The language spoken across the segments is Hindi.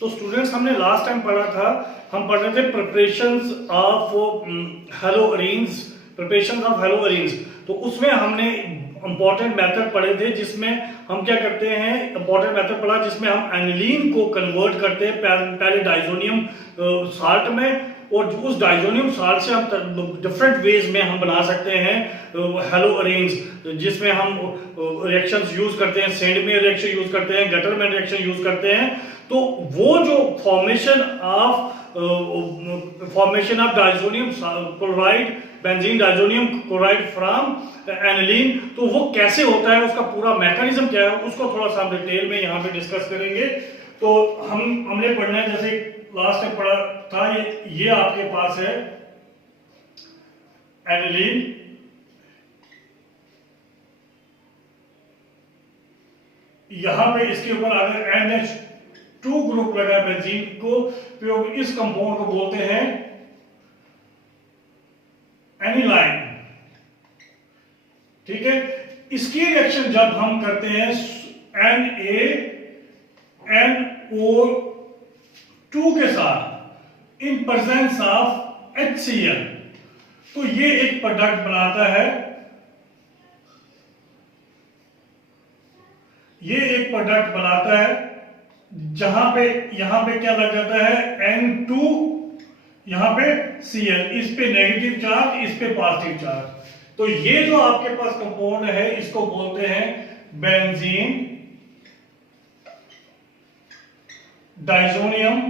तो स्टूडेंट्स हमने लास्ट टाइम पढ़ा था, हम पढ़ रहे थे प्रिपरेशंस ऑफ हेलोअरीन्स, प्रिपरेशंस ऑफ हेलोअरीन्स। तो उसमें हमने इंपॉर्टेंट मेथड पढ़े थे जिसमें हम क्या करते हैं, इंपॉर्टेंट मेथड पढ़ा जिसमें हम एनिलीन को कन्वर्ट करते हैं पहले डाइजोनियम साल्ट में, और उस डाइजोनियम साल्ट से हम डिफरेंट वेज में हम बना सकते हैं हेलोअरीन्स, जिसमें हम रिएक्शंस यूज करते हैं, सेंड में रिएक्शन यूज करते हैं, गटर में रिएक्शन यूज करते हैं। तो वो जो formation of diazonium chloride, benzene diazonium chloride from aniline, तो वो कैसे होता है, उसका पूरा मैकेनिज्म क्या है, उसको थोड़ा सा हम डिटेल में यहाँ पे डिस्कस करेंगे। तो हमने पढ़ना है, जैसे लास्ट टाइम पढ़ा था, ये आपके पास है एनिलीन, यहां पे इसके ऊपर अगर NH2 ग्रुप लगा बेंजीन को, तो इस कंपाउंड को बोलते हैं एनिलाइन। ठीक है, इसकी रिएक्शन जब हम करते हैं NaNO2 के साथ इन प्रेजेंस ऑफ HCl, तो ये एक प्रोडक्ट बनाता है, ये एक प्रोडक्ट बनाता है जहां पे यहां पे क्या लग जाता है N2, यहां पे Cl, इस पे नेगेटिव चार्ज, इस पे पॉजिटिव चार्ज। तो ये जो आपके पास कंपाउंड है इसको बोलते हैं बेंजीन डाइजोनियम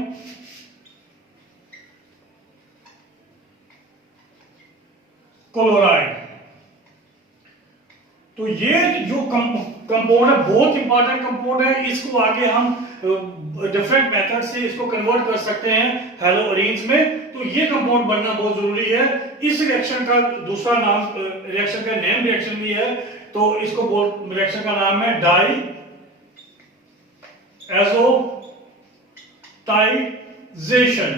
क्लोराइड। तो ये जो कंपाउंड है बहुत इंपॉर्टेंट कंपाउंड है, इसको आगे हम डिफरेंट मेथड से इसको कन्वर्ट कर सकते हैं हेलोअरीन्स में। तो ये कंपाउंड बनना बहुत जरूरी है। इस रिएक्शन का दूसरा नाम, रिएक्शन का नेम रिएक्शन भी है, तो इसको रिएक्शन का नाम है डाइएज़ोटाइजेशन रिएक्शन,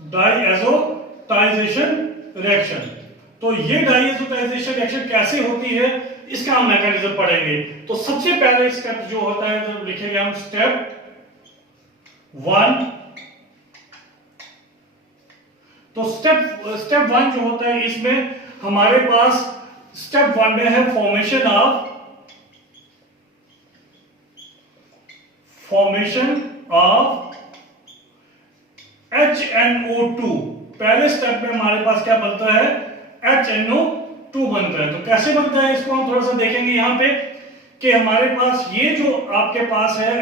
डाइएज़ोटाइजेशन रिएक्शन। तो ये डाइएज़ोटाइजेशन रिएक्शन कैसे होती है, इसका हम मैकेनिज्म पढ़ेंगे। तो सबसे पहले स्टेप जो होता है, जब लिखेंगे हम स्टेप 1, तो स्टेप 1 जो होता है, इसमें हमारे पास स्टेप 1 में है फॉर्मेशन ऑफ HNO2। पहले स्टेप में हमारे पास क्या बनता है, HNO2 बनता है। तो कैसे बनता है इसको हम थोड़ा सा देखेंगे यहां पे, कि हमारे पास ये जो आपके पास है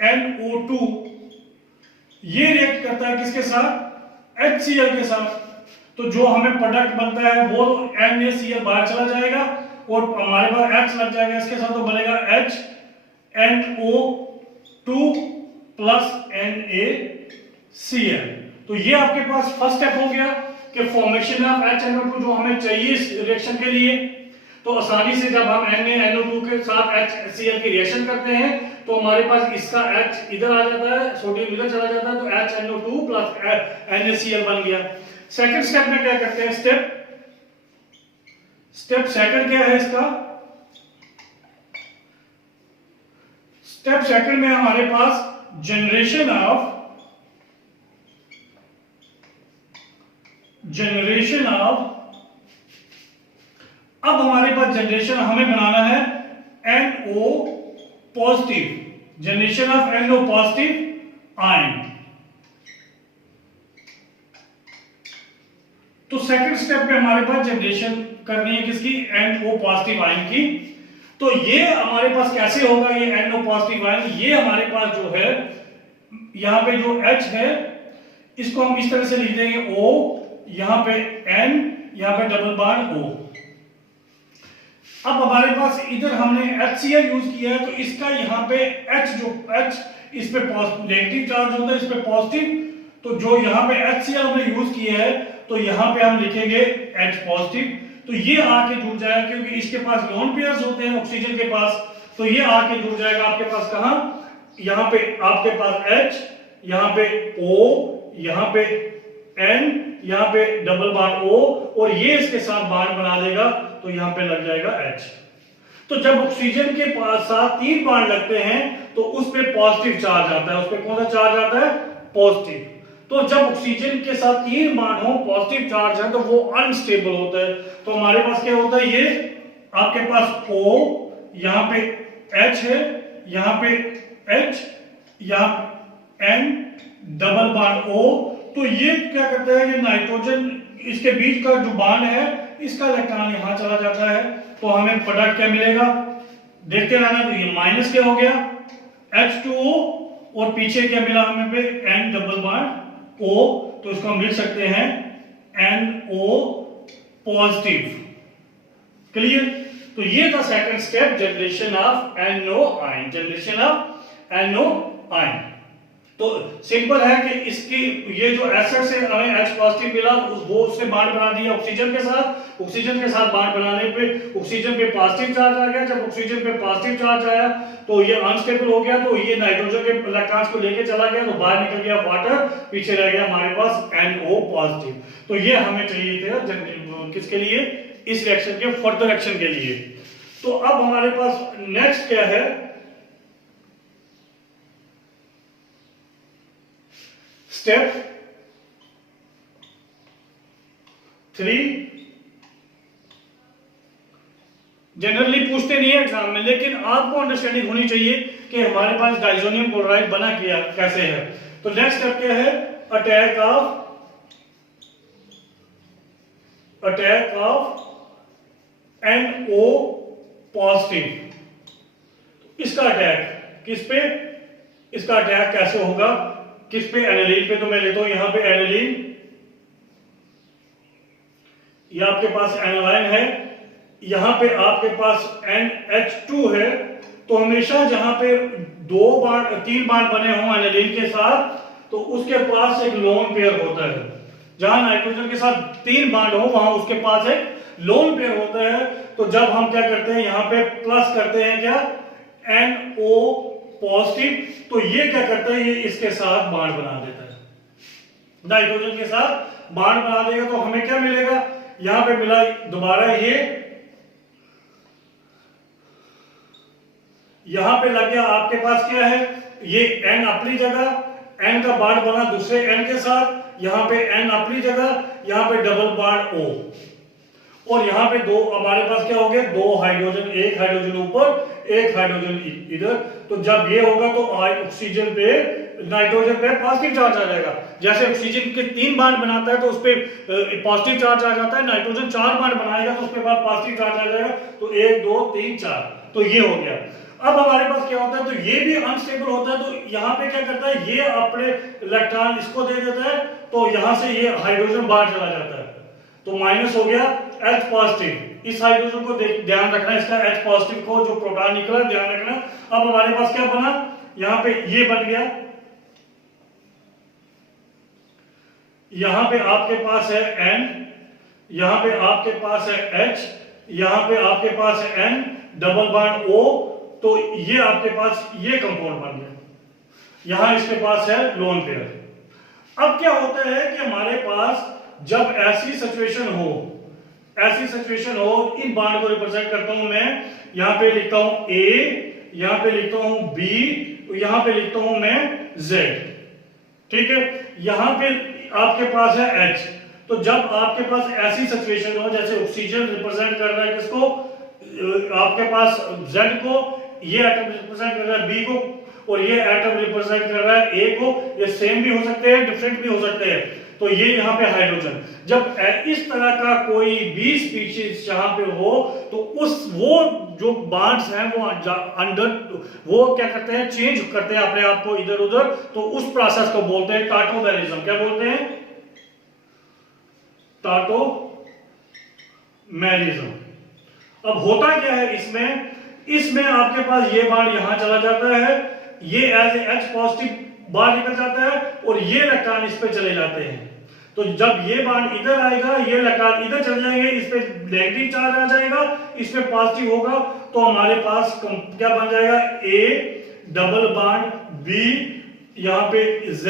NaNO2, ये रिएक्ट करता है किसके साथ, HCl के साथ। तो जो हमें प्रोडक्ट बनता है वो NaCl बाहर चला जाएगा और हमारे पास H लग जाएगा इसके साथ, तो बनेगा HNO2 प्लस NaCl। तो ये आपके पास फर्स्ट स्टेप हो गया कि फॉर्मेशन ऑफ HNO2 जो हमें चाहिए इस रिएक्शन के लिए। तो आसानी से जब हम NaNO2 के साथ HCl की रिएक्शन करते हैं तो हमारे पास इसका H इधर आ जाता है, सोडियम इधर चला जाता है, तो HNO2 प्लस NaCl बन गया। सेकंड स्टेप में क्या करते हैं, स्टेप सेकंड क्या है इसका, स्टेप सेकंड में हमारे पास जनरेशन ऑफ अब हमारे पास जनरेशन हमें बनाना है NO positive, generation of NO positive ion. तो सेकंड स्टेप में हमारे पास जनरेशन करनी है किसकी, NO पॉजिटिव आयन की। तो ये हमारे पास कैसे होगा, ये NO पॉजिटिव आयन, ये हमारे पास जो है यहां पे जो H है इसको हम इस तरह से लिख देंगे O, यहां पे N, यहां पे डबल बॉन्ड O। अब हमारे पास इधर हमने HCl यूज किया है, तो इसका यहां पे H इस पे नेगेटिव चार्ज होता है, इस पे पॉजिटिव। तो जो यहां पे HCl हमने यूज किया है, तो यहां पे हम लिखेंगे H पॉजिटिव। तो ये आके जुड़ जाएगा, क्योंकि इसके पास लोन पेयर्स होते हैं ऑक्सीजन के पास, तो ये आके जुड़ जाएगा आपके पास कहां, यहां पे आपके पास H, यहां पे O, यहां पे N, यहां पे डबल बॉन्ड O, और ये इसके साथ बॉन्ड बना देगा, तो यहां पे लग जाएगा H। तो जब ऑक्सीजन के साथ 3 बॉन्ड लगते हैं तो उस पे पॉजिटिव चार्ज आता है, उस पे कौन सा चार्ज आता है, पॉजिटिव। तो जब ऑक्सीजन के साथ 3 बॉन्ड हो, पॉजिटिव चार्ज है, तो वो अनस्टेबल होता है। तो हमारे पास क्या होता है, ये आपके पास O, यहां पे H है, यहां पे H, यहां N, डबल बॉन्ड O। तो ये क्या करता है, ये नाइट्रोजन, इसके बीच का जो बॉन्ड है, इसका इलेक्ट्रॉन यहां चला जाता है। तो हमें प्रोडक्ट क्या मिलेगा, देखते रहना। तो ये माइनस क्या हो गया, H2O, और पीछे क्या मिला हमें पे, N डबल बॉन्ड O। तो इसको हम लिख सकते हैं NO पॉजिटिव। क्लियर। तो ये था second step, generation of NO ion, generation of NO ion. तो सिंपल है कि इसकी ये जो एसिड से हमें H पॉजिटिव मिला, वो उससे बॉन्ड बना दिया ऑक्सीजन के साथ। ऑक्सीजन के साथ बॉन्ड बनाने पे ऑक्सीजन पे पॉजिटिव चार्ज आ गया। जब ऑक्सीजन पे पॉजिटिव चार्ज आया तो ये अनस्टेबल हो गया, तो ये नाइट्रोजन के इलेक्ट्रॉन्स को लेके चला गया, तो बाहर निकल गया वाटर, पीछे रह गया हमारे पास NO पॉजिटिव। तो ये हमें चाहिए थे किसके लिए, इस रिएक्शन के फर्दर एक्शन के लिए। तो अब हमारे पास नेक्स्ट क्या है, स्टेप 3। जनरली पूछते नहीं है एग्जाम में, लेकिन आपको अंडरस्टैंडिंग होनी चाहिए कि हमारे पास डाइजोनियम क्लोराइड बना किया कैसे है। तो नेक्स्ट स्टेप क्या है, अटैक ऑफ NO पॉजिटिव। इसका अटैक किस पे, इसका अटैक कैसे होगा, किस पे, एनिलीन पे। तो मैं लेता हूं यहां पे एनिलीन, ये आपके पास एनालाइन है, यहां पे आपके पास NH2 है। तो हमेशा जहां पे 3 बॉन्ड बने हों एनिलीन के साथ, तो उसके पास एक लोन पेयर होता है। जहां नाइट्रोजन के साथ 3 बॉन्ड हो, वहां उसके पास एक लोन पेयर होता है। तो जब हम क्या करते हैं, यहां पे प्लस करते हैं क्या, NO पॉजिटिव, तो ये क्या करता है, ये इसके साथ बॉन्ड बना देता है, नाइट्रोजन के साथ बॉन्ड बना देगा। तो हमें क्या मिलेगा, यहां पे मिला दोबारा ये, यहां पे लग गया आपके पास क्या है, ये N अपनी जगह, N का बॉन्ड बना दूसरे N के साथ, यहां पे N अपनी जगह, यहां पे डबल बॉन्ड O, और यहां पे दो हमारे पास क्या हो गया, 2 हाइड्रोजन, एक हाइड्रोजन ऊपर, एक हाइड्रोजन इधर। तो जब ये होगा तो ऑक्सीजन पे, नाइट्रोजन पे पॉजिटिव चार्ज आ जाएगा। जैसे ऑक्सीजन के 3 बॉन्ड बनाता है तो उस पे पॉजिटिव चार्ज आ जाता है, नाइट्रोजन 4 बॉन्ड बनाएगा तो उसके बाद पॉजिटिव चार्ज आ जाएगा। तो 1 2 3 4, तो ये हो गया। अब हमारे पास क्या होता है, तो ये भी अनस्टेबल होता है। तो यहां पे क्या करता है, ये अपने इलेक्ट्रॉन इसको दे देता है, तो यहां से ये हाइड्रोजन बाहर चला जाता है, तो माइनस हो गया H पॉजिटिव। इस हाइड्रोजन को ध्यान रखना, इसका H पॉजिटिव को जो प्रोटॉन निकला ध्यान रखना। अब हमारे पास क्या बना, यहां पे ये बन गया, यहां पे आपके पास है N, यहां पे आपके पास है H, यहां पे आपके पास है N डबल बॉन्ड O। तो ये आपके पास ये कंपाउंड बन गया, यहां इसके पास है लोन पेयर। अब क्या होता है कि हमारे पास जब ऐसी सिचुएशन हो, इन बॉन्ड को रिप्रेजेंट करता हूं मैं, यहां पे लिखता हूं A, यहां पे लिखता हूं B, यहां पे लिखता हूं मैं Z, ठीक है। यहां पे आपके पास है H। तो जब आपके पास ऐसी सिचुएशन हो, जैसे ऑक्सीजन रिप्रेजेंट कर रहा है किसको, आपके पास Z को, ये एटम रिप्रेजेंट कर रहा है B को, और ये एटम रिप्रेजेंट कर रहा है A को। ये सेम भी हो सकते हैं, डिफरेंट भी हो सकते हैं। तो ये यहाँ पे हाइड्रोजन, जब इस तरह का कोई 20 स्पीशीज जहां पे हो, तो वो जो बॉन्ड्स हैं वो अंडर, वो क्या करते हैं, चेंज करते हैं अपने आप को इधर उधर। तो उस प्रोसेस को बोलते हैं टाटोमेरिज्म। क्या बोलते हैं, टाटोमेरिज्म। अब होता क्या है इसमें आपके पास ये बॉन्ड यहां चला जाता है, ये एज ए H पॉजिटिव बाहर निकल जाता है, और ये इलेक्ट्रॉन इस पे चले जाते हैं। तो जब ये बॉन्ड इधर आएगा, ये इलेक्ट्रॉन इधर चले जाएंगे, इस पे नेगेटिव चार्ज आ जाएगा, इस पे पॉजिटिव होगा। तो हमारे पास क्या बन जाएगा, A डबल बॉन्ड B, यहां पे Z,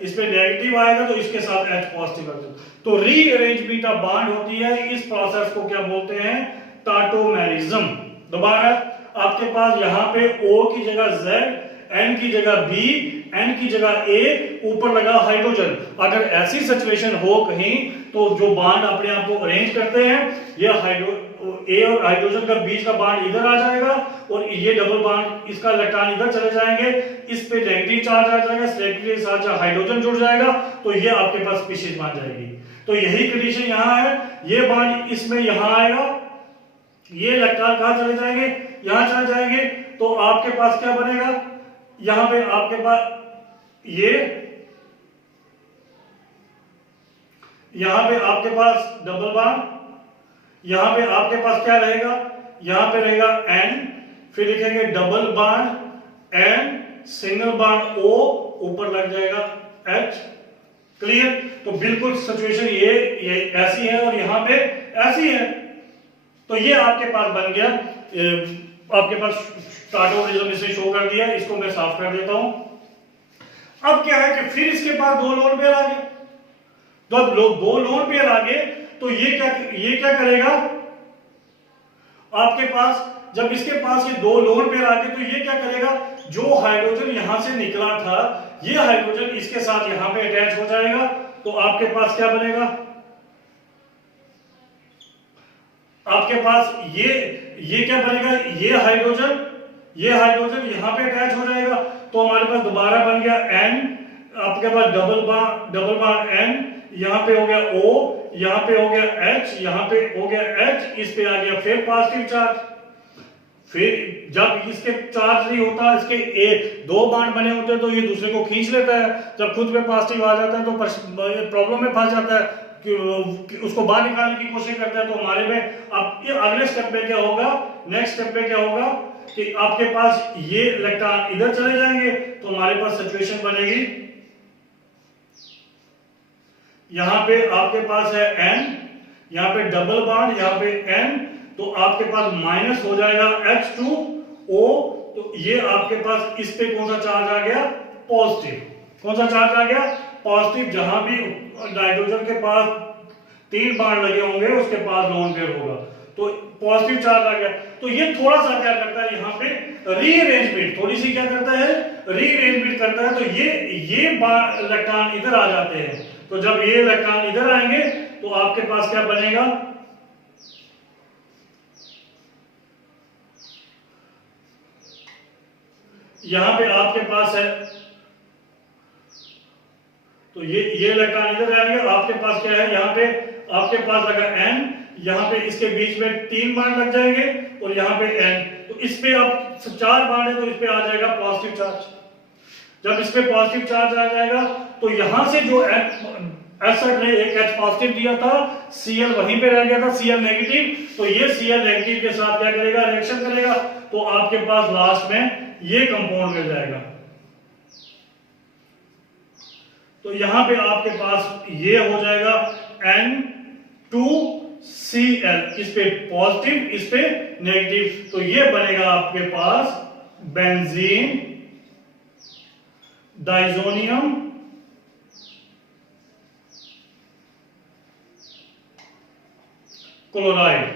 इस पे नेगेटिव आएगा तो इसके साथ H पॉजिटिव आ जाएगा। तो रीअरेंजमेंट ऑफ बॉन्ड होती है, इस प्रोसेस को क्या बोलते हैं, टाटोमेरिज्म। दोबारा आपके पास यहाँ पे O की जगह Z, N की जगह B, N की जगह A, ऊपर लगा हाइड्रोजन। अगर ऐसी सिचुएशन हो कहीं तो जो बांड अपने आप को अरेंज करते हैं, ये A और हाइड्रोजन का बीच का बांड इधर आ जाएगा और ये डबल बांड इसका इलेक्ट्रॉन इधर चले जाएंगे, इस पे नेगेटिव चार्ज आ जाएगा, सेकेंडरी चार्ज हाइड्रोजन जुड़ जाएगा, तो ये आपके पास स्पीशीज बन जाएगी। तो यही कंडीशन यहाँ है, ये बांड इसमें यहाँ आएगा, ये इलेक्ट्रॉन कहाँ चले जाएंगे, यहाँ चले जाएंगे, तो आपके पास क्या बनेगा, यहाँ पे आपके पास ये, यहां पे आपके पास डबल बांड, यहां पे आपके पास क्या रहेगा, यहां पे रहेगा N, फिर लिखेंगे double bond N, single bond O, ऊपर लग जाएगा H। क्लियर? तो बिल्कुल सिचुएशन ये ऐसी है और यहां पे ऐसी है। तो ये आपके पास बन गया, आपके पास स्टार्टोरिज्म इसे शो कर दिया, इसको मैं साफ कर देता हूं। अब क्या है कि फिर इसके पास दो लोन पेयर आ गए, तो अब दो लोन पेयर आ गए, तो ये क्या करेगा, आपके पास जब इसके पास ये दो लोन पेयर आ गए तो ये क्या करेगा, जो हाइड्रोजन यहां से निकला था ये हाइड्रोजन इसके साथ यहां पे अटैच हो जाएगा, तो आपके पास क्या बनेगा, आपके पास ये क्या बनेगा, ये हाइड्रोजन यहां पे अटैच हो जाएगा, तो हमारे पास दोबारा बन गया N, आपके पास डबल बार N, यहां पे हो गया O, यहां पे हो गया H, यहां पे हो गया H, इस पे आ गया फिर पॉजिटिव चार्ज। फिर जब इसके चार्ज नहीं होता, इसके दो बांड बने होते हैं तो ये दूसरे को खींच लेता है, जब खुद पे पॉजिटिव आ जाता है तो प्रॉब्लम में फंस जाता है कि उसको बाहर निकालने की कोशिश करता है। तो हमारे में अब ये अगले स्टेप पे क्या होगा, नेक्स्ट स्टेप पे क्या होगा कि आपके पास ये इलेक्ट्रॉन इधर चले जाएंगे, तो हमारे पास सिचुएशन बनेगी, यहां पे आपके पास है N, यहां पे डबल बॉन्ड, यहां पे N, तो आपके पास माइनस हो जाएगा H2O, तो ये आपके पास इस पे कौन सा चार्ज आ गया, पॉजिटिव। कौन सा चार्ज आ गया, पॉजिटिव। जहां भी नाइट्रोजन के पास 3 बांड लगे होंगे उसके पास लोन पेयर होगा, तो पॉजिटिव चार्ज आ गया। तो ये थोड़ा सा क्या करता है, यहाँ पे रीअरेंजमेंट, थोड़ी सी क्या करता है, रीअरेंजमेंट करता है। तो ये इलेक्ट्रॉन इधर आ जाते हैं, तो जब ये इलेक्ट्रॉन इधर आएंगे तो आपके पास क्या बनेगा, यहां पे आपके पास है, तो ये इलेक्ट्रॉन इधर आएंगे, आपके पास क्या है, यहाँ पे आपके पास लगा N, यहाँ पे इसके बीच में 3 बांड लग जाएंगे और यहाँ पे N, तो इस पे अब 4 बांड है तो इस पे आ जाएगा पॉजिटिव चार्ज। जब इस पे पॉजिटिव चार्ज आ जाएगा तो यहां से जो एसिड ने एक H पॉजिटिव दिया था, Cl वहीं पे रह गया था, Cl नेगेटिव, तो ये Cl नेगेटिव के साथ क्या करेगा, रिएक्शन करेगा, तो आपके पास लास्ट में ये कंपाउंड मिल जाएगा। तो यहां पे आपके पास ये हो जाएगा N2Cl, इस पे पॉजिटिव इस पे नेगेटिव, तो ये बनेगा आपके पास बेंजीन डाइजोनियम क्लोराइड।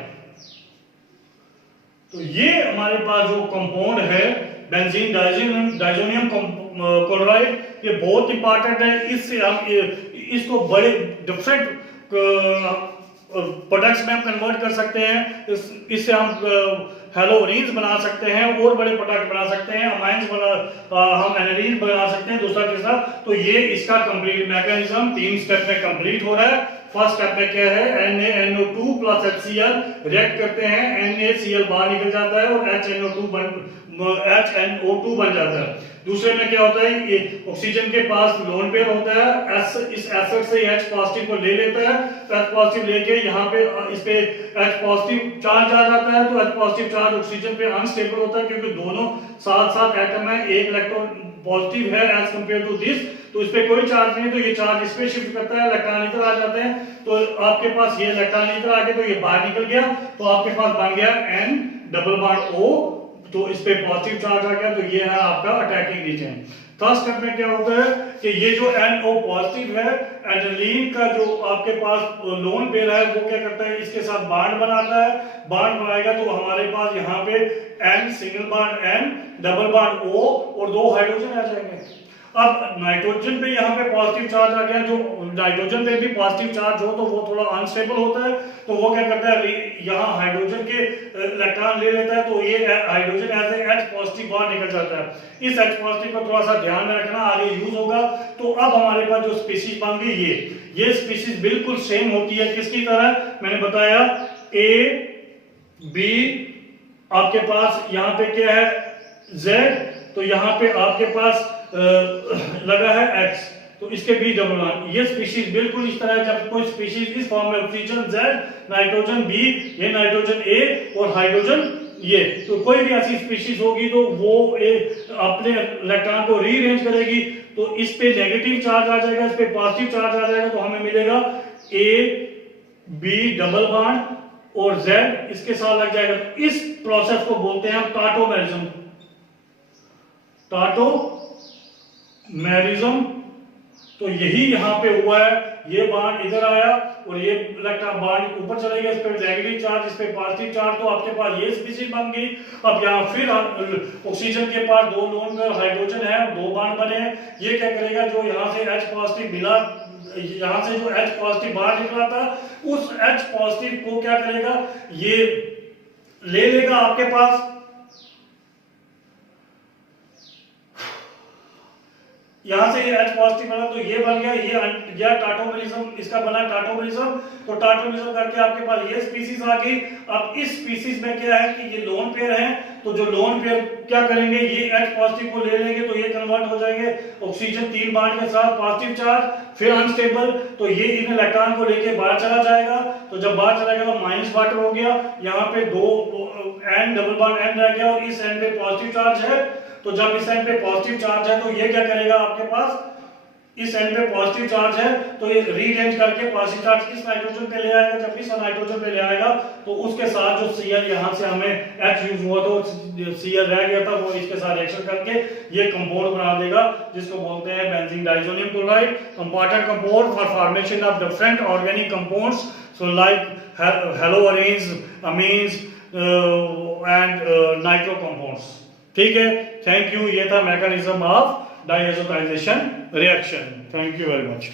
तो ये हमारे पास जो कंपाउंड है बेंजीन डाइजोनियम क्लोराइड, ये बहुत इंपॉर्टेंट है। इससे हम इसको बड़े डिफरेंट प्रोडक्ट्स में हम कन्वर्ट कर सकते हैं। इससे हम हेलोरीन्स बना सकते हैं और बड़े प्रोडक्ट बना सकते हैं, अमाइंस हम एनालीन बना सकते हैं दूसरा तीसरा। तो ये इसका कंप्लीट मैकेनिज्म 3 स्टेप में कंप्लीट हो रहा है। फर्स्ट स्टेप में क्या है, NaNO2 प्लस HCl रिएक्ट करते हैं, NaCl बाहर निकल जाता है और HNO2 बन जाता है। दूसरे में क्या होता है, ये ऑक्सीजन के पास लोन पेयर होता है, इस एसिड से H पॉजिटिव को ले लेता है, तो H पॉजिटिव लेके यहाँ पे इस पे H पॉजिटिव चार्ज आ जाता है, तो H पॉजिटिव चार्ज ऑक्सीजन पे अनस्टेबल होता है क्योंकि दोनों साथ एटम है, एक इलेक्ट्रॉन पॉजिटिव है एज कंपेयर टू दिस, तो इस पे कोई चार्ज नहीं, तो ये चार्ज इस पे शिफ्ट करता है, इलेक्ट्रॉन इधर आ जाते हैं, तो आपके पास ये इलेक्ट्रॉन इधर आ गए तो ये बाहर निकल गया, तो आपके पास बन गया N डबल बॉन्ड O, तो इस पे पॉजिटिव चार्ज आ गया, तो ये है आपका अटैकिंग रीजन। थर्ड स्टेप में क्या होता है कि ये जो NO पॉजिटिव है, एड्रेनलिन का जो आपके पास लोन पेयर है वो क्या करता है, इसके साथ बॉन्ड बनाता है। बॉन्ड बनाएगा तो हमारे पास यहाँ पे N single bond N, double bond O और 2 हाइड्रोजन आ जाएंगे। अब नाइट्रोजन पे यहाँ पे पॉजिटिव चार्ज आ गया, जो नाइट्रोजन पे भी पॉजिटिव चार्ज हो तो वो थोड़ा अनस्टेबल होता है, तो वो क्या करता है, यहाँ हाइड्रोजन के इलेक्ट्रॉन ले लेता है, तो ये hydrogen as a H positive बाहर निकल जाता है। इस H पॉजिटिव को थोड़ा सा ध्यान में रखना, आगे यूज होगा। तो अब हमारे पास जो स्पीशीज बन गई, ये स्पीशीज बिल्कुल सेम होती है, किसकी तरह मैंने बताया, A B, आपके पास यहाँ पे क्या है Z, तो यहाँ पे आपके पास लगा है X, तो इसके बीच डबल बॉन्ड। ये स्पीशीज बिल्कुल इस तरह, जब कोई स्पीशीज इस फॉर्म में ऑक्सीजन Z, नाइट्रोजन B, ये नाइट्रोजन A और हाइड्रोजन ये, तो कोई भी ऐसी स्पीशीज होगी तो वो अपने इलेक्ट्रॉन को रीअरेंज करेगी, तो इस पे नेगेटिव चार्ज आ जाएगा, इस पे पॉजिटिव चार्ज आ जाएगा, तो हमें मिलेगा A B डबल बॉन्ड और Z इसके साथ लग जाएगा। तो इस प्रोसेस को बोलते हैं टाटोमेरिज्म। टाटोमेरिज्म, तो यही यहाँ पे हुआ है, ये बॉन्ड इधर आया और ये इलेक्ट्रॉन बॉन्ड ऊपर चले गए, इस पे नेगेटिव चार्ज, इस पे पॉजिटिव चार्ज, तो आपके पास ये स्पीशीज बन गई। अब यहाँ फिर ऑक्सीजन के पास 2 लोन पेयर हाइड्रोजन है, 2 बॉन्ड बने हैं, ये क्या करेगा, जो यहाँ से H पॉजिटिव मिला, यहाँ से जो H पॉजिटिव बाहर निकला था, उस H पॉजिटिव को क्या करेगा, ये ले लेगा आपके पास, यहां से ये H पॉजिटिव बना, तो ये बन गया, ये टाटोमेरिज्म, इसका बना टाटोमेरिज्म। तो टाटोमेरिज्म करके आपके पास ये स्पीशीज आ गई। अब इस स्पीशीज में क्या है कि ये लोन पेयर है, तो जो लोन पेयर क्या करेंगे, ये H पॉजिटिव को ले लेंगे, तो ये कन्वर्ट हो जाएंगे ऑक्सीजन 3 बॉन्ड के साथ, पॉजिटिव चार्ज, फिर अनस्टेबल, तो ये इन इलेक्ट्रॉन को लेके बाहर चला जाएगा। तो जब बाहर चला गया तो माइनस वाटर हो गया, यहाँ पे 2 N डबल बॉन्ड N रह गया और इस N पे पॉजिटिव चार्ज है। तो जब इस एंड पे पॉजिटिव चार्ज है, तो ये क्या करेगा, आपके पास इस एंड पे पॉजिटिव चार्ज है, तो ये रीअरेंज करके पॉजिटिव चार्ज इस नाइट्रोजन पे ले आएगा। जब इस नाइट्रोजन पे ले आएगा तो उसके साथ जो Cl यहाँ से हमें H यूज हुआ तो Cl रह गया था, वो इसके साथ रिएक्शन करके ये कंपाउंड बना देगा, जिसको बोलते हैं benzene diazonium chloride, important compound for formation of different organic compounds, so like haloarenes, amines and nitro compounds. ठीक है, थैंक यू। ये था mechanism of diazotization reaction. Thank you very much.